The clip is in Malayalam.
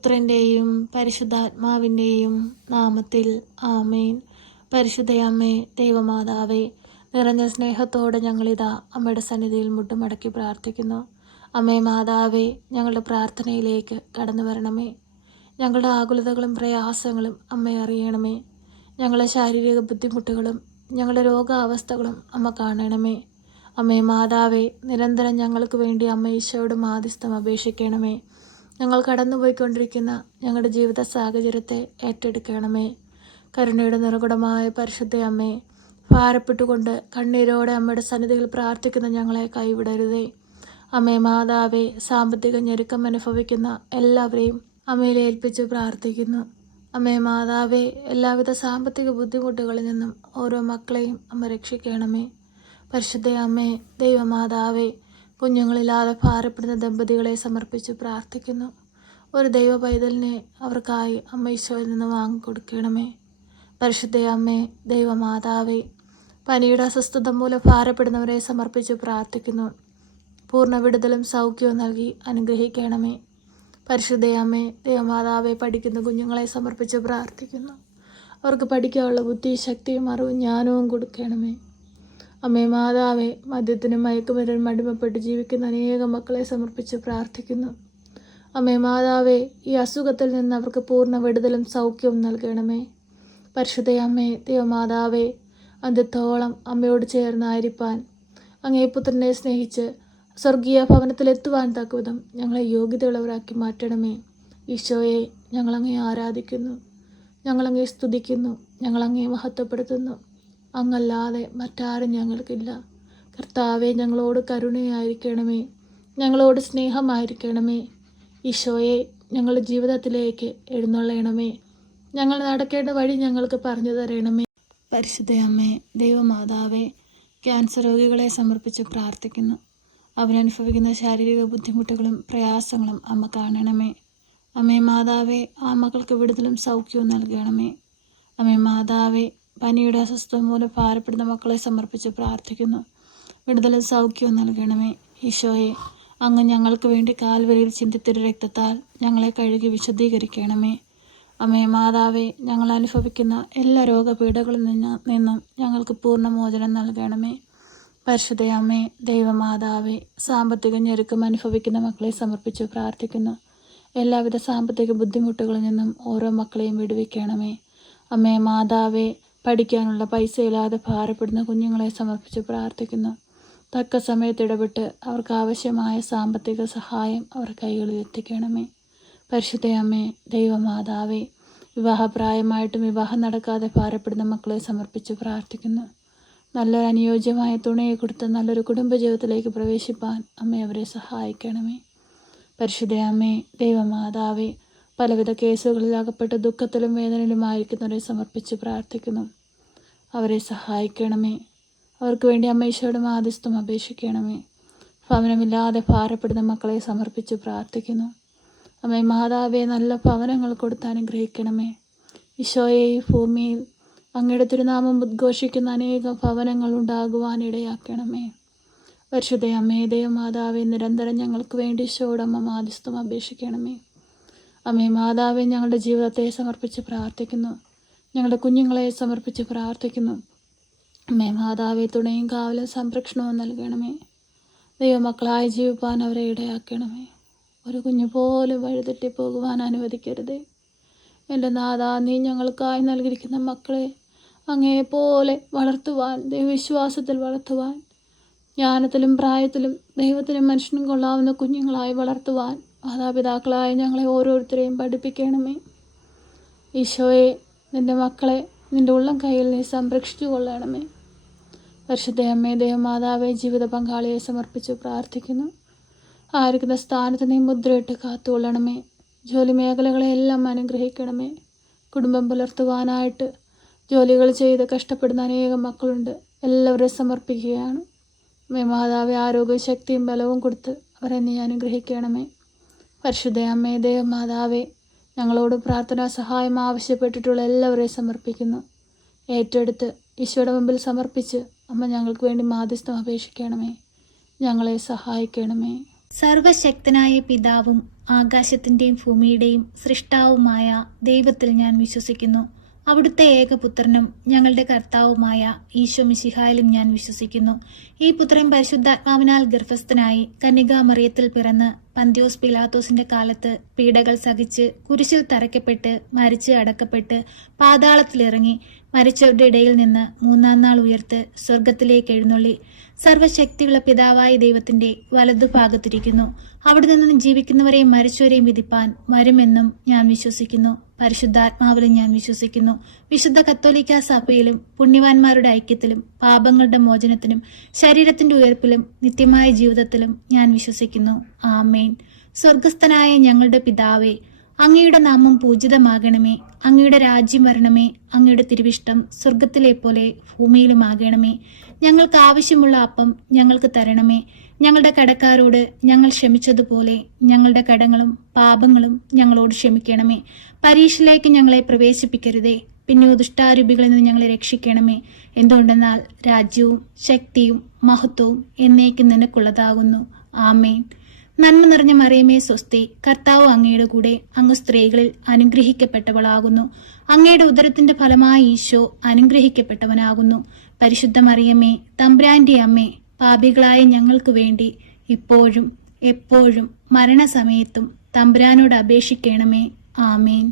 പുത്രൻ്റെയും പരിശുദ്ധാത്മാവിൻ്റെയും നാമത്തിൽ ആമേൻ. പരിശുദ്ധയമ്മേ, ദൈവമാതാവേ, നിറഞ്ഞ സ്നേഹത്തോടെ ഞങ്ങളിതാ അമ്മയുടെ സന്നിധിയിൽ മുട്ടുമടക്കി പ്രാർത്ഥിക്കുന്നു. അമ്മേ മാതാവേ, ഞങ്ങളുടെ പ്രാർത്ഥനയിലേക്ക് കടന്നു വരണമേ. ഞങ്ങളുടെ ആകുലതകളും പ്രയാസങ്ങളും അമ്മ അറിയണമേ. ഞങ്ങളുടെ ശാരീരിക ബുദ്ധിമുട്ടുകളും ഞങ്ങളുടെ രോഗാവസ്ഥകളും അമ്മ കാണണമേ. അമ്മേ മാതാവേ, നിരന്തരം ഞങ്ങൾക്ക് വേണ്ടി അമ്മ ഈശോയോട് മാധ്യസ്ഥം അപേക്ഷിക്കണമേ. ഞങ്ങൾ കടന്നുപോയിക്കൊണ്ടിരിക്കുന്ന ഞങ്ങളുടെ ജീവിത സാഹചര്യത്തെ ഏറ്റെടുക്കണമേ. കരുണയുടെ നിറകുടമായ പരിശുദ്ധ അമ്മേ, ഭാരപ്പെട്ടുകൊണ്ട് കണ്ണീരോടെ അമ്മയുടെ സന്നിധിയിൽ പ്രാർത്ഥിക്കുന്ന ഞങ്ങളെ കൈവിടരുതേ. അമ്മേ മാതാവേ, സാമ്പത്തിക ഞെരുക്കം അനുഭവിക്കുന്ന എല്ലാവരെയും അമ്മയിൽ ഏൽപ്പിച്ച് പ്രാർത്ഥിക്കുന്നു. അമ്മേ മാതാവേ, എല്ലാവിധ സാമ്പത്തിക ബുദ്ധിമുട്ടുകളിൽ നിന്നും ഓരോ മക്കളെയും അമ്മ രക്ഷിക്കണമേ. പരിശുദ്ധ അമ്മേ, ദൈവമാതാവേ, കുഞ്ഞുങ്ങളില്ലാതെ ഭാരപ്പെടുന്ന ദമ്പതികളെ സമർപ്പിച്ച് പ്രാർത്ഥിക്കുന്നു. ഒരു ദൈവ പൈതലിനെ അവർക്കായി അമ്മ ഈശോയിൽ നിന്ന് വാങ്ങിക്കൊടുക്കണമേ. പരിശുദ്ധ അമ്മേ, ദൈവമാതാവേ, പനിയുടെ അസ്വസ്ഥത മൂലം ഭാരപ്പെടുന്നവരെ സമർപ്പിച്ച് പ്രാർത്ഥിക്കുന്നു. പൂർണ്ണ വിടുതലും സൗഖ്യവും നൽകി അനുഗ്രഹിക്കണമേ. പരിശുദ്ധ അമ്മേ, ദൈവമാതാവെ, പഠിക്കുന്ന കുഞ്ഞുങ്ങളെ സമർപ്പിച്ച് പ്രാർത്ഥിക്കുന്നു. അവർക്ക് പഠിക്കാനുള്ള ബുദ്ധി, ശക്തിയും അറിവും ജ്ഞാനവും കൊടുക്കണമേ. അമ്മേ മാതാവേ, മദ്യത്തിനും മയക്കുമരുന്നിനും അടിമപ്പെട്ട് ജീവിക്കുന്ന അനേകം മക്കളെ സമർപ്പിച്ച് പ്രാർത്ഥിക്കുന്നു. അമ്മേ മാതാവേ, ഈ അസുഖത്തിൽ നിന്ന് അവർക്ക് പൂർണ്ണ വിടുതലും സൗഖ്യവും നൽകണമേ. പരിശുദ്ധ അമ്മേ, ദൈവമാതാവേ, അന്ത്യത്തോളം അമ്മയോട് ചേർന്നായിരിക്കാൻ അങ്ങേ പുത്രനെ സ്നേഹിച്ച് സ്വർഗീയ ഭവനത്തിലെത്തുവാൻ തക്കവിധം ഞങ്ങളെ യോഗ്യതയുള്ളവരാക്കി മാറ്റണമേ. ഈശോയെ, ഞങ്ങളങ്ങേ ആരാധിക്കുന്നു, ഞങ്ങളങ്ങേ സ്തുതിക്കുന്നു, ഞങ്ങളങ്ങേ മഹത്വപ്പെടുത്തുന്നു. അങ്ങല്ലാതെ മറ്റാരും ഞങ്ങൾക്കില്ല. കർത്താവെ, ഞങ്ങളോട് കരുണയായിരിക്കണമേ, ഞങ്ങളോട് സ്നേഹമായിരിക്കണമേ. ഈശോയെ, ഞങ്ങളുടെ ജീവിതത്തിലേക്ക് എഴുന്നള്ളണമേ. ഞങ്ങൾ നടക്കേണ്ട വഴി ഞങ്ങൾക്ക് പറഞ്ഞു തരണമേ. പരിശുദ്ധ അമ്മേ, ദൈവമാതാവേ, ക്യാൻസർ രോഗികളെ സമർപ്പിച്ച് പ്രാർത്ഥിക്കുന്നു. അവരനുഭവിക്കുന്ന ശാരീരിക ബുദ്ധിമുട്ടുകളും പ്രയാസങ്ങളും അമ്മ കാണണമേ. അമ്മേ മാതാവേ, ആ മക്കൾക്ക് വിടുതലും സൗഖ്യവും നൽകണമേ. അമ്മേ മാതാവേ, പനിയുടെ അസ്വസ്ഥത മൂലം ഭാരപ്പെടുന്ന മക്കളെ സമർപ്പിച്ച് പ്രാർത്ഥിക്കുന്നു. വിടുതലും സൗഖ്യവും നൽകണമേ. ഈശോയെ, അങ്ങ് ഞങ്ങൾക്ക് വേണ്ടി കാൽവരിയിൽ ചിന്തിത്തിരി രക്തത്താൽ ഞങ്ങളെ കഴുകി വിശുദ്ധീകരിക്കണമേ. അമ്മേ മാതാവേ, ഞങ്ങൾ അനുഭവിക്കുന്ന എല്ലാ രോഗപീഠകളിൽ നിന്നും ഞങ്ങൾക്ക് പൂർണ്ണമോചനം നൽകണമേ. പരിശുദ്ധ അമ്മേ, ദൈവമാതാവേ, സാമ്പത്തിക ഞെരുക്കം അനുഭവിക്കുന്ന മക്കളെ സമർപ്പിച്ച് പ്രാർത്ഥിക്കുന്നു. എല്ലാവിധ സാമ്പത്തിക ബുദ്ധിമുട്ടുകളിൽ നിന്നും ഓരോ മക്കളെയും വിടുവിക്കണമേ. അമ്മേ മാതാവേ, പഠിക്കാനുള്ള പൈസയില്ലാതെ ഭാരപ്പെടുന്ന കുഞ്ഞുങ്ങളെ സമർപ്പിച്ച് പ്രാർത്ഥിക്കുന്നു. തക്ക സമയത്ത് ഇടപെട്ട് അവർക്ക് ആവശ്യമായ സാമ്പത്തിക സഹായം അവർ കൈകളിൽ എത്തിക്കണമേ. പരിശുദ്ധ അമ്മേ, ദൈവമാതാവേ, വിവാഹപ്രായമായിട്ടും വിവാഹം നടക്കാതെ ഭാരപ്പെടുന്ന മക്കളെ സമർപ്പിച്ച് പ്രാർത്ഥിക്കുന്നു. നല്ലൊരു അനുയോജ്യമായ തുണയെ കൊടുത്ത് നല്ലൊരു കുടുംബജീവിതത്തിലേക്ക് പ്രവേശിപ്പാൻ അമ്മ അവരെ സഹായിക്കണമേ. പരിശുദ്ധ അമ്മേ, ദൈവമാതാവേ, പലവിധ കേസുകളിൽ അകപ്പെട്ട് ദുഃഖത്തിലും വേദനയിലുമായിരിക്കുന്നവരെ സമർപ്പിച്ച് പ്രാർത്ഥിക്കുന്നു. അവരെ സഹായിക്കണമേ. അവർക്ക് വേണ്ടി അമ്മ ഈശോയോട് മാധ്യസ്ഥം അപേക്ഷിക്കണമേ. ഭവനമില്ലാതെ ഭാരപ്പെടുന്ന മക്കളെ സമർപ്പിച്ച് പ്രാർത്ഥിക്കുന്നു. അമ്മേ മാതാവേ, നല്ല ഭവനങ്ങൾ കൊടുത്ത് അനുഗ്രഹിക്കണമേ. ഈശോയെ, ഈ ഭൂമിയിൽ അങ്ങയുടെ തിരുനാമം ഉദ്ഘോഷിക്കുന്ന അനേകം ഭവനങ്ങൾ ഉണ്ടാകുവാനിടയാക്കണമേ. പരിശുദ്ധ അമ്മേ, ദൈവമാതാവേ, നിരന്തരം ഞങ്ങൾക്ക് വേണ്ടി ഈശോയോട് അമ്മ മാധ്യസ്ഥം അപേക്ഷിക്കണമേ. അമ്മേ മാതാവേ, ഞങ്ങളുടെ ജീവിതത്തെ സമർപ്പിച്ച് പ്രാർത്ഥിക്കുന്നു. ഞങ്ങളുടെ കുഞ്ഞുങ്ങളെ സമർപ്പിച്ച് പ്രാർത്ഥിക്കുന്നു. അമ്മേ മാതാവേ, തുണയും കാവലും സംരക്ഷണവും നൽകണമേ. ദൈവമക്കളായി ജീവിപ്പാൻ അവരെ ഇടയാക്കണമേ. ഒരു കുഞ്ഞു പോലും വഴിതെറ്റിപ്പോകുവാൻ അനുവദിക്കരുതേ. എൻ്റെ നാഥാ, നീ ഞങ്ങൾക്കായി നൽകിയിരിക്കുന്ന മക്കളെ അങ്ങേപോലെ വളർത്തുവാൻ, ദൈവവിശ്വാസത്തിൽ വളർത്തുവാൻ, ജ്ഞാനത്തിലും പ്രായത്തിലും ദൈവത്തിനും മനുഷ്യനും കൊള്ളാവുന്ന കുഞ്ഞുങ്ങളായി വളർത്തുവാൻ മാതാപിതാക്കളായ ഞങ്ങളെ ഓരോരുത്തരെയും പഠിപ്പിക്കണമേ. ഈശോയെ, നിൻ്റെ മക്കളെ നിൻ്റെ ഉള്ളം കയ്യിൽ നീ സംരക്ഷിച്ചു കൊള്ളണമേ. പരിശുദ്ധ അമ്മേ, ദൈവമാതാവേ, ജീവിത പങ്കാളിയെ സമർപ്പിച്ച് പ്രാർത്ഥിക്കുന്നു. ആയിരിക്കുന്ന സ്ഥാനത്ത് നീ മുദ്രയിട്ട് കാത്തുകൊള്ളണമേ. ജോലി മേഖലകളെല്ലാം അനുഗ്രഹിക്കണമേ. കുടുംബം പുലർത്തുവാനായിട്ട് ജോലികൾ ചെയ്ത് കഷ്ടപ്പെടുന്ന അനേകം മക്കളുണ്ട്. എല്ലാവരെയും സമർപ്പിക്കുകയാണ്. അമ്മേ മാതാവേ, ആരോഗ്യവും ശക്തിയും ബലവും കൊടുത്ത് അവരെ നീ അനുഗ്രഹിക്കണമേ. പരിശുദ്ധ അമ്മേ, ദൈവമാതാവേ, ഞങ്ങളോട് പ്രാർത്ഥനാ സഹായം ആവശ്യപ്പെട്ടിട്ടുള്ള എല്ലാവരെയും സമർപ്പിക്കുന്നു. ഏറ്റെടുത്ത് ഈശോയുടെ മുമ്പിൽ സമർപ്പിച്ച് അമ്മ ഞങ്ങൾക്ക് വേണ്ടി മാധ്യസ്ഥം അപേക്ഷിക്കണമേ. ഞങ്ങളെ സഹായിക്കണമേ. സർവശക്തനായ പിതാവും ആകാശത്തിൻ്റെയും ഭൂമിയുടെയും സൃഷ്ടാവുമായ ദൈവത്തിൽ ഞാൻ വിശ്വസിക്കുന്നു. അവിടുത്തെ ഏകപുത്രനും ഞങ്ങളുടെ കർത്താവുമായ ഈശോ മിശിഹായിലും ഞാൻ വിശ്വസിക്കുന്നു. ഈ പുത്രൻ പരിശുദ്ധാത്മാവിനാൽ ഗർഭസ്ഥനായി കന്യകാമറിയത്തിൽ പിറന്ന് പന്തിയോസ് പിലാത്തോസിന്റെ കാലത്ത് പീഡകൾ സഹിച്ച് കുരിശിൽ തറയ്ക്കപ്പെട്ട് മരിച്ച് അടക്കപ്പെട്ട് പാതാളത്തിലിറങ്ങി മരിച്ചവരുടെ ഇടയിൽ നിന്ന് മൂന്നാം നാൾ ഉയർത്ത് സ്വർഗത്തിലേക്ക് എഴുന്നള്ളി സർവശക്തിയുള്ള പിതാവായ ദൈവത്തിന്റെ വലതുഭാഗത്തിരിക്കുന്നു. അവിടെ നിന്നും ജീവിക്കുന്നവരെയും മരിച്ചവരെയും വിധിപ്പാൻ വരുമെന്നും ഞാൻ വിശ്വസിക്കുന്നു. പരിശുദ്ധാത്മാവിലും ഞാൻ വിശ്വസിക്കുന്നു. വിശുദ്ധ കത്തോലിക്ക സഭയിലും പുണ്യവാന്മാരുടെ ഐക്യത്തിലും പാപങ്ങളുടെ മോചനത്തിനും ശരീരത്തിന്റെ ഉയർപ്പിലും നിത്യമായ ജീവിതത്തിലും ഞാൻ വിശ്വസിക്കുന്നു. ആമേൻ. സ്വർഗസ്ഥനായ ഞങ്ങളുടെ പിതാവേ, അങ്ങയുടെ നാമം പൂജിതമാകണമേ. അങ്ങയുടെ രാജ്യം വരണമേ. അങ്ങയുടെ തിരുവിഷ്ടം സ്വർഗത്തിലെ പോലെ ഭൂമിയിലുമാകണമേ. ഞങ്ങൾക്ക് ആവശ്യമുള്ള അപ്പം ഞങ്ങൾക്ക് തരണമേ. ഞങ്ങളുടെ കടക്കാരോട് ഞങ്ങൾ ക്ഷമിച്ചതുപോലെ ഞങ്ങളുടെ കടങ്ങളും പാപങ്ങളും ഞങ്ങളോട് ക്ഷമിക്കണമേ. പരീക്ഷയിലേക്ക് ഞങ്ങളെ പ്രവേശിപ്പിക്കരുതേ, പിന്നെ ദുഷ്ടാരൂപികളിൽ നിന്ന് ഞങ്ങളെ രക്ഷിക്കണമേ. എന്തുകൊണ്ടെന്നാൽ രാജ്യവും ശക്തിയും മഹത്വവും എന്നേക്കും നിനക്കുള്ളതാകുന്നു. ആമേൻ. നന്മ നിറഞ്ഞ മറിയമേ സ്വസ്തി, കർത്താവ് അങ്ങയുടെ കൂടെ, അങ്ങ് സ്ത്രീകളിൽ അനുഗ്രഹിക്കപ്പെട്ടവളാകുന്നു. അങ്ങയുടെ ഉദരത്തിന്റെ ഫലമായി ഈശോ അനുഗ്രഹിക്കപ്പെട്ടവനാകുന്നു. പരിശുദ്ധ മറിയമേ, തമ്പുരാന്റെ അമ്മേ, പാപികളായ ഞങ്ങൾക്ക് വേണ്ടി ഇപ്പോഴും എപ്പോഴും മരണസമയത്തും തമ്പുരാനോട് അപേക്ഷിക്കണമേ. ആമേൻ.